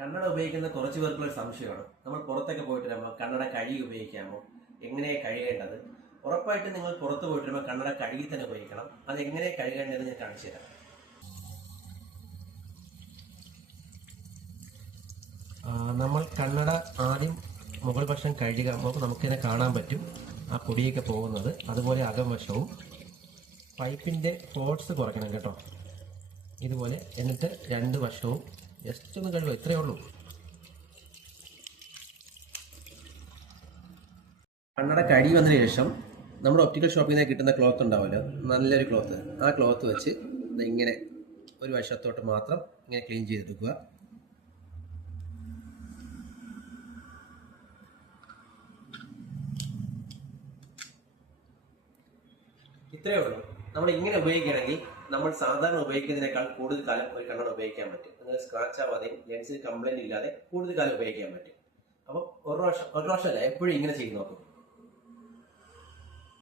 കണ്ണട ഉപയോഗിക്കുന്ന കുറച്ച് പേർക്കുള്ള ഒരു സംശയമാണ്. നമ്മൾ പുറത്തൊക്കെ പോയിട്ട് വരുമ്പോൾ കണ്ണട കഴുകി ഉപയോഗിക്കാമോ, എങ്ങനെയാണ് കഴുകേണ്ടത്? ഉറപ്പായിട്ടും നിങ്ങൾ പുറത്ത് പോയിട്ട് വരുമ്പോൾ കണ്ണട കഴുകി തന്നെ ഉപയോഗിക്കണം. അത് എങ്ങനെ കഴുകേണ്ടതെന്ന് ഞാൻ കാണിച്ചു തരാം. നമ്മൾ കണ്ണട ആദ്യം മുകൾ വശം കഴുകുമ്പോൾ നമുക്കിതിനെ കാണാൻ പറ്റും, ആ പൊടിയൊക്കെ പോകുന്നത്. അതുപോലെ അകംവശവും പൈപ്പിൻ്റെ ഫോഴ്സ് കുറയ്ക്കണം കേട്ടോ, ഇതുപോലെ. എന്നിട്ട് രണ്ട് വശവും ജസ്റ്റ് ഒന്ന് കഴുകുക, ഇത്രയേ ഉള്ളൂ. കണ്ണട കഴുകി വന്നതിന് ശേഷം നമ്മുടെ ഒപ്റ്റിക്കൽ ഷോപ്പിൽ നിന്ന് കിട്ടുന്ന ക്ലോത്ത് ഉണ്ടാവുമല്ലോ, നല്ലൊരു ക്ലോത്ത്, ആ ക്ലോത്ത് വെച്ച് ഇങ്ങനെ ഒരു വശത്തോട്ട് മാത്രം ഇങ്ങനെ ക്ലീൻ ചെയ്തെടുക്കുക. ഇത്രയേ ഉള്ളൂ. നമ്മൾ ഇങ്ങനെ ഉപയോഗിക്കുകയാണെങ്കിൽ നമ്മൾ സാധാരണ ഉപയോഗിക്കുന്നതിനേക്കാൾ കൂടുതൽ കാലം ഒരു കണ്ണട ഉപയോഗിക്കാൻ പറ്റും. നിങ്ങൾ സ്ക്രാച്ച് ആവാതെയും ലെൻസിൽ കംപ്ലൈന്റ് ഇല്ലാതെ കൂടുതൽ കാലം ഉപയോഗിക്കാൻ പറ്റും. അപ്പോൾ ഒരു പ്രാവശ്യമല്ല, എപ്പോഴും ഇങ്ങനെ ചെയ്ത് നോക്കും.